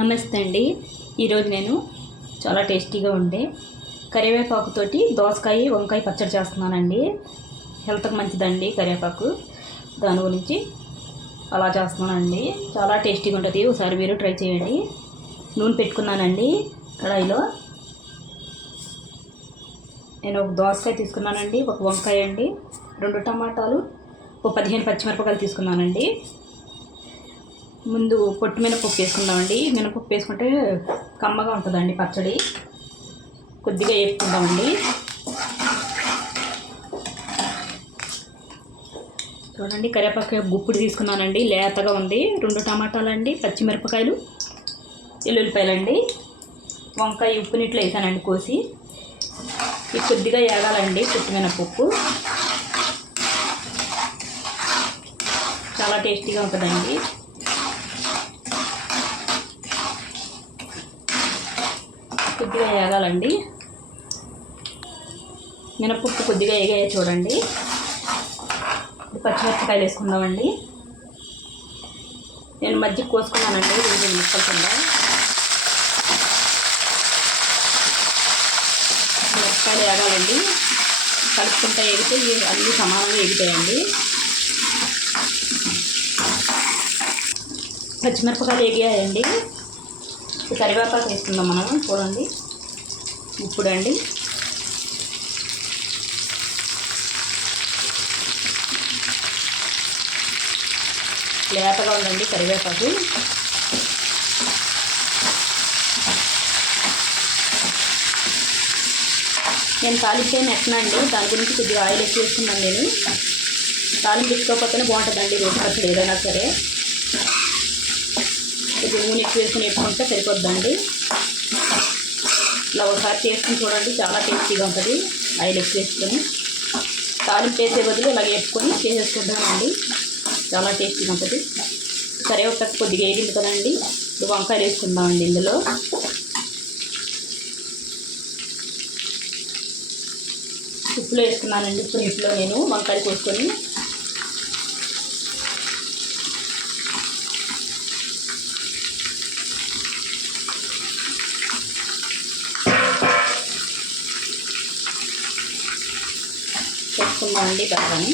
నమస్తే అండి. ఈరోజు నేను చాలా టేస్టీగా ఉండే కరివేపాకుతోటి దోసకాయ వంకాయ పచ్చడి చేస్తున్నానండి. హెల్త్కి మంచిదండి కరివేపాకు. దాని గురించి అలా చేస్తున్నానండి. చాలా టేస్టీగా ఉంటుంది. ఒకసారి మీరు ట్రై చేయండి. నూనె పెట్టుకున్నానండి కడాయిలో. నేను ఒక దోసకాయ తీసుకున్నానండి, ఒక వంకాయ అండి, 2 టమాటాలు, ఒక 15 పచ్చిమిరపకాయలు తీసుకున్నానండి. ముందు పొట్టు మినపప్పు వేసుకుందామండి. మినపప్పు వేసుకుంటే కమ్మగా ఉంటుందండి పచ్చడి. కొద్దిగా వేసుకుందామండి. చూడండి, కరివేపాకు గుప్పుడు తీసుకున్నానండి, లేతగా ఉంది. 2 టమాటాలండి, పచ్చిమిరపకాయలు, ఎల్లుల్లిపాయలండి, వంకాయ ఉప్పు నీటిలో వేసానండి కోసి. ఇది కొద్దిగా వేగాలండి. పొట్టు మినపప్పు చాలా టేస్టీగా ఉంటుందండి. కొద్దిగా వేగాలండి. మినపప్పు కొద్దిగా వేగాయో చూడండి. పచ్చిమిరపకాయలు వేసుకుందామండి. నేను మజ్జిగ కోసుకున్నానండి 2 ముక్కల కింద. మిరపకాయలు వేగాలండి. కలుపుకుంటా వేగితే అన్నీ సమానంగా వేగుతాయండి. పచ్చిమిరపకాయలు వేగాయండి. కరివేపాకు వేసుకుందాం మనం. చూడండి, ఇప్పుడండి లేతగా ఉందండి కరివేపాకు. నేను తాలింపు ఎట్నండి, దాని గురించి కొద్దిగా ఆయిల్ ఎక్కువ వేసుకున్నాను. నేను తాలింపు పెట్టుకోకపోతేనే బాగుంటుందండి రోటి పచ్చడి ఏదైనా సరే. కొద్దిగా నూనె ఎక్కువ వేసుకుని వేసుకుంటే సరిపోద్దండి. ఇలా ఒకసారి చేసుకుని చూడండి, చాలా టేస్టీగా ఉంటుంది. ఆయిల్ ఎక్కువ వేసుకొని తాలింపు వేసే బదులు ఇలా వేసుకొని చేసేసుకుంటామండి. చాలా టేస్టీగా ఉంటుంది. కరివేపాకు కొద్దిగా వేగింది కదండి. ఇప్పుడు వంకాయలు వేసుకుందామండి. ఇందులో ఉప్పులో వేసుకున్నానండి. ఇప్పుడు ఇంట్లో నేను వంకాయలు కోసుకొని వేసుకుందామండి. బాగాని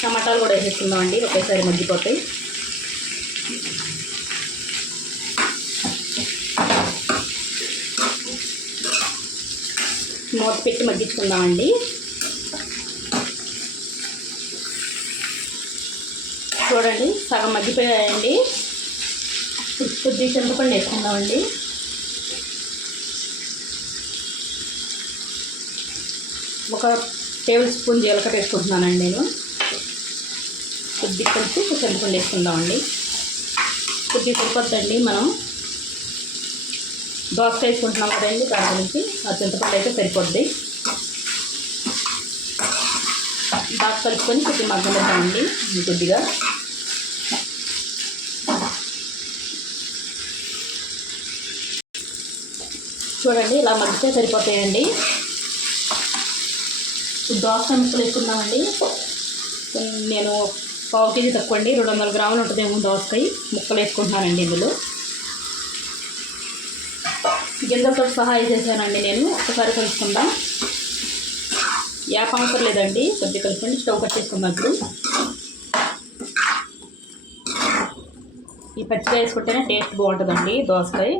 టమాటాలు కూడా వేసేసుకుందామండి. ఒకేసారి మగ్గిపోతాయి. మూత పెట్టి మగ్గించుకుందామండి. చూడండి, సగం మగ్గిపోయాయండి. కొద్దిగా చింతపండు వేసుకుందామండి. ఒక టేబుల్ స్పూన్ జీలకర్ర వేసుకుంటున్నానండి నేను. కొద్దిగా కలిపి చింతపండు వేసుకుందామండి. కొద్దిగా సరిపోద్దండి. మనం దోసకాయ వేసుకుంటున్నాం కదండి, దాని గురించి ఆ చింతపండు అయితే సరిపోద్ది. బాగా కలుపుకొని కొద్దిగా మగ్గనిద్దామండి. కొద్దిగా చూడండి, ఇలా మగ్గితే సరిపోతాయండి. దోసకాయ ముక్కలు వేసుకున్నామండి. నేను 1/2 కేజీ తక్కువ అండి, 200 గ్రాములు ఉంటుందేమో దోసకాయ ముక్కలు వేసుకుంటున్నానండి. ఇందులో గింజలతో సహా వేసేసానండి నేను. ఒక్కసారి కలుపుకుందాం. అవసరం లేదండి, కొద్దిగా కలుపుకొని స్టవ్ కట్టేసుకుందాం. ఇప్పుడు ఈ పచ్చిగా వేసుకుంటేనే టేస్ట్ బాగుంటుందండి దోసకాయ.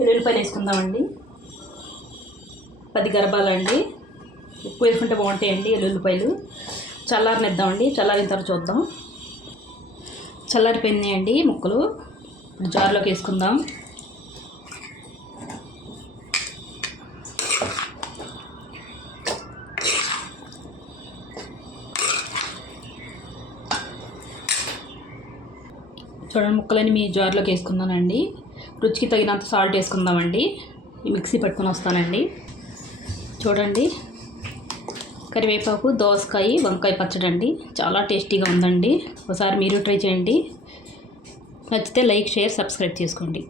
ఎల్లుల్లిపాయలు వేసుకుందామండి. 10 గరబాలండి. ఉప్పు వేసుకుంటే బాగుంటాయండి ఎల్లుల్లిపాయలు. చల్లారనిద్దామండి. చల్లారిన తర్వాత చూద్దాం. చల్లారిపోయినాయండి ముక్కలు. ఇప్పుడు జార్లోకి వేసుకుందాం. చూడండి, ముక్కలని మీ జార్లోకి వేసుకుందానండి. రుచికి తగినంత సాల్ట్ వేసుకుందామండి. ఈ మిక్సీ పట్టుకొని వస్తానండి. చూడండి, కరివేపాకు దోసకాయ వంకాయ పచ్చడి అండి. చాలా టేస్టీగా ఉందండి. ఒకసారి మీరు ట్రై చేయండి. నచ్చితే లైక్, షేర్, సబ్స్క్రైబ్ చేసుకోండి.